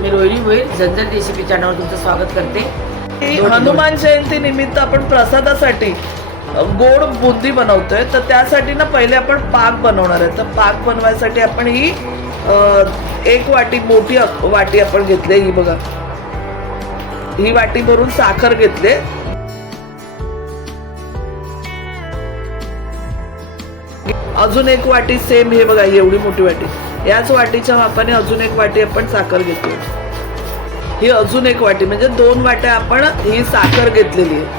मी Rohini Bhoir झणझण recipe चॅनलवर तुमचं स्वागत करते। हनुमान जयंती निमित्त आपण प्रसादासाठी गोड बुंदी बनवतोय, तर त्यासाठी ना पहिले आपण पाक बनवणार आहे। तर पाक बनवायसाठी आपण ही एक वाटी मोठी वाटी आपण घेतली, ही बघा, ही वाटी भरून साखर घेतले। अजून एक वाटी सेम, हे बघा एवढी मोठी वाटी, याच वाटीच्या मापाने अजून एक वाटी आपण साखर घेतली। ही अजून एक वाटी, म्हणजे 2 वाट्या आपण ही साखर घेतलेली आहे।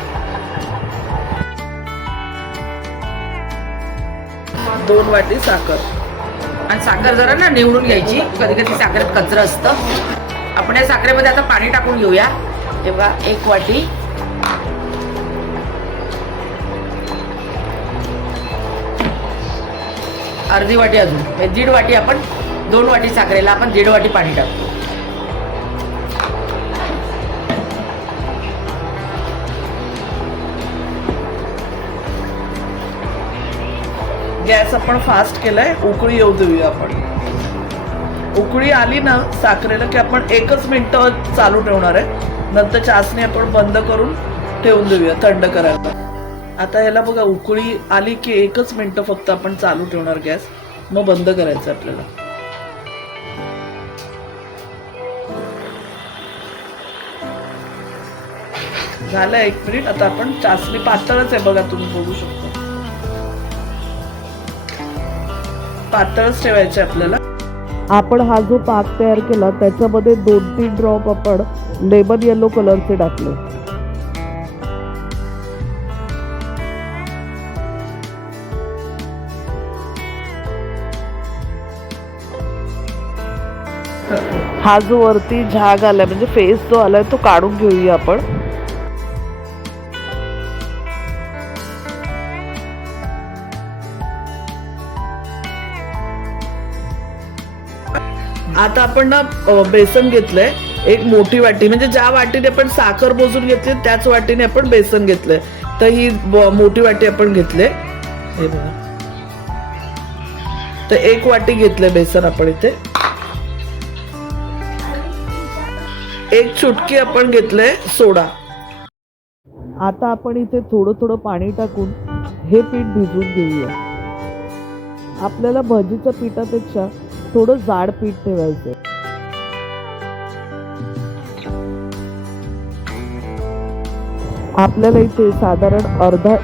2 वाटी साखर, आणि साखर जरा ना निवडून घ्यायची, कधी कधी साखरेत कचरं असतं। आपण या साखरेमध्ये आता पाणी टाकून घेऊया। हे बघा, 1 वाटी, अर्धी वाटी, अजून 1.5 वाटी, आपण 2 वाटी साखरेला आपण 1.5 वाटी पाणी टाकतो। गॅस आपण फास्ट केलाय, उकळी येऊ देऊया आपण। उकळी आली ना साखरेला की आपण 1च मिनिट चालू ठेवणार आहे, नंतर चासणी आपण बंद करून ठेवून देऊया थंड करायला। आता ह्याला बघा, उकळी आली की 1च मिनिट फक्त आपण चालू ठेवणार गॅस, मग बंद करायचं आपल्याला। झालं 1 मिनिट। आता आपण चासणी पातळच आहे बघा, तुम्ही बघू शकता, पातळच ठेवायचे आपल्याला। आपण हा जो पाक तयार केला त्याच्यामध्ये 2-3 ड्रॉप आपण लेमन येलो कलरचे टाकले। हा जो वरती झाग आलाय, म्हणजे फेस जो आलाय, तो काढून घेऊया आपण। आता आपण ना बेसन घेतलंय 1 मोठी वाटी, म्हणजे ज्या वाटीने आपण साखर मोजून घेतली त्याच वाटीने आपण बेसन घेतलंय। तर ही मोठी वाटी आपण घेतले, हे बघा, तर 1 वाटी घेतलंय बेसन आपण इथे। 1 चुटकी आपण घेतलंय सोडा। आता आपण इथे थोडं थोडं पाणी टाकून हे पीठ भिजवून घेऊया। आपल्याला भजीच्या पिठापेक्षा थोडं जाड पीठ ठेवायचं। आपल्याला इथे साधारण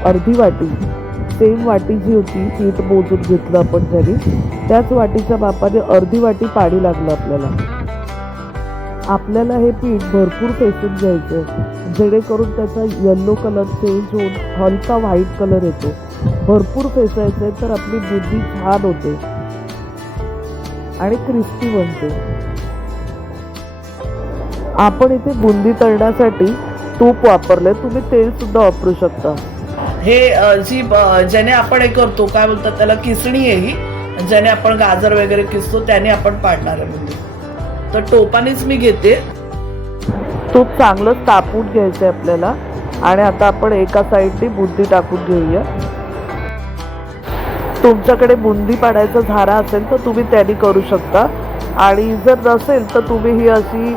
अर्धी वाटी, सेम वाटी जी होती पीठ मोजून घेतलं आपण जरी, त्याच वाटीच्या मापाने अर्धी वाटी पाणी लागलं आपल्याला। आपल्याला हे पीठ भरपूर फेसून घ्यायचं, जेणेकरून त्याचा येलो कलर चेंज होऊन हलका व्हाईट कलर येतो। भरपूर फेसायचंय, तर आपली बुंदी छान होते आणि क्रिस्पी बनते। आपण इथे बुंदी तळण्यासाठी तूप वापरले, तुम्ही तेल सुद्धा वापरू शकता। हे जी ज्याने आपण हे करतो, काय बोलतात त्याला, किसणी आहे ही, ज्याने आपण गाजर वगैरे किसतो त्याने आपण पाडणार आहे बुंदी। तर टोपानेच मी घेते। तूप चांगलं तापून घ्यायचंय आपल्याला, आणि आता आपण एका साईडने बुंदी टाकून घेऊया। तुमच्याकडे बुंदी पाडायचा झारा असेल तर तुम्ही त्याने करू शकता, आणि जर नसेल तर तुम्ही ही अशी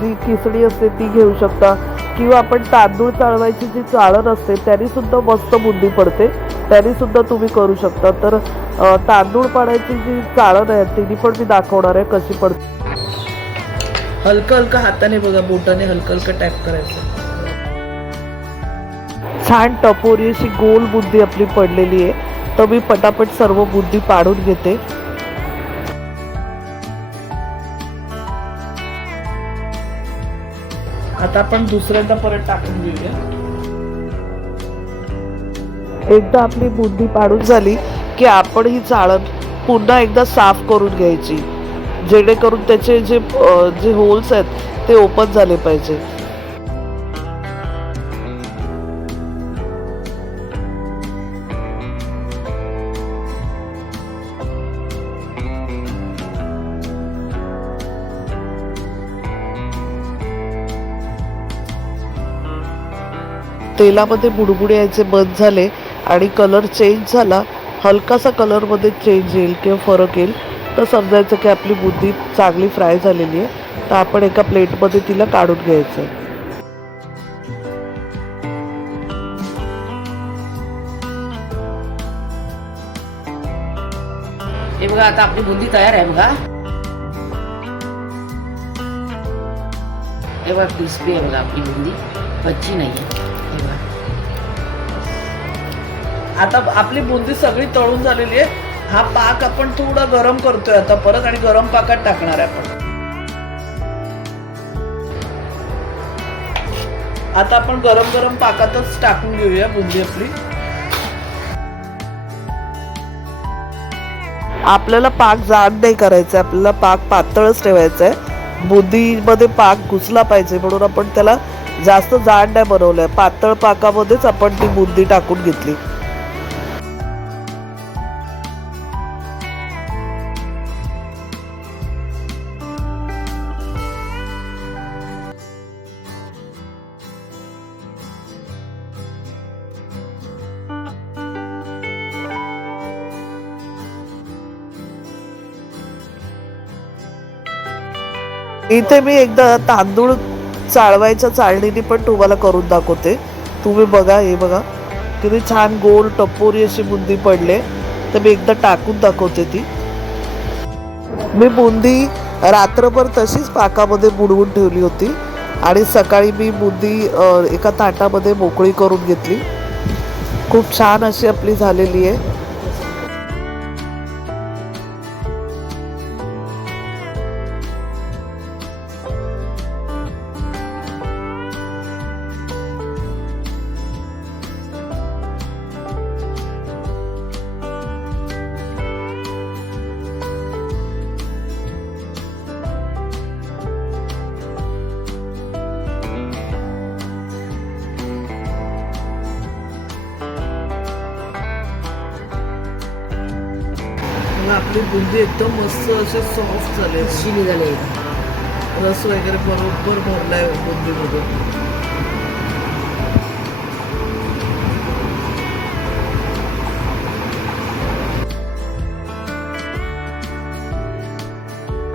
जी किसणी असते ती घेऊ शकता, किंवा आपण तांदूळ चाळवायची जी चाळण असते त्याने सुद्धा मस्त बुंदी पडते, त्याने सुद्धा तुम्ही करू शकता। तर तांदूळ पाडायची जी चाळण आहे तिने पण मी दाखवणार आहे कशी पडते। हलकं हलकं हाताने बघा, बोटाने हलकं हलकं टॅप करायचं। छान टपोरी अशी गोल बुंदी आपली पडलेली आहे। तर मी पटापट सर्व बुंदी पाडून घेते। आता आपण दुसऱ्यांदा परत टाकून घेऊया। एकदा आपली बुंदी पाडून झाली की आपण ही चाळण पुन्हा एकदा साफ करून घ्यायची, जेणेकरून त्याचे जे होल्स आहेत ते ओपन झाले पाहिजे। तेलामध्ये बुडबुडे यायचे बंद झाले आणि कलर चेंज झाला, हलकासा कलरमध्ये चेंज येईल किंवा फरक येईल, तर समजायचं की आपली बुंदी चांगली फ्राय झालेली आहे। तर आपण एका प्लेटमध्ये तिला काढून घ्यायचं. हे बघा आता आपली बुंदी तयार आहे बघा. हे बघा क्रिस्पी आहे बघा आपली बुंदी, कच्ची नाहीये. हे बघा आता आपली बुंदी सगळी तळून झालेली आहे. हा पाक आपण थोडा गरम करतोय आता परत आणि गरम पाकात टाकणार आहे आपण. आता आपण गरम गरम पाकातच टाकून घेऊया बुंदी आपली. आपल्याला पाक जाड नाही करायचा, आपल्याला पाक पातळच ठेवायचा आहे. बुंदीमध्ये पाक घुसला पाहिजे म्हणून आपण त्याला जास्त जाड नाही बनवलंय. पातळ पाकामध्येच आपण ती बुंदी टाकून घेतली. इथे मी एकदा तांदूळ चाळवायच्या चाळणीने पण तुम्हाला करून दाखवते. तुम्ही बघा, हे बघा किती छान गोल टपोरी अशी बुंदी पडले. तर मी एकदा टाकून दाखवते ती. मी बुंदी रात्रभर तशीच पाकामध्ये बुडवून ठेवली होती आणि सकाळी मी बुंदी एका ताटामध्ये मोकळी करून घेतली. खूप छान अशी आपली झालेली आहे. आपली बुंदी एकदम मस्त असे सॉफ्ट झाले, शिली झाली. रस वगैरे बरोबर भरलाय बुंदीमध्ये.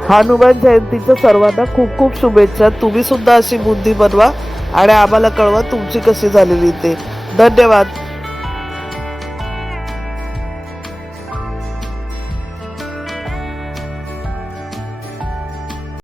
हनुमान जयंतीच्या सर्वांना खूप खूप शुभेच्छा. तुम्ही सुद्धा अशी बुंदी बनवा आणि आम्हाला कळवा तुमची कशी झालेली ते. धन्यवाद.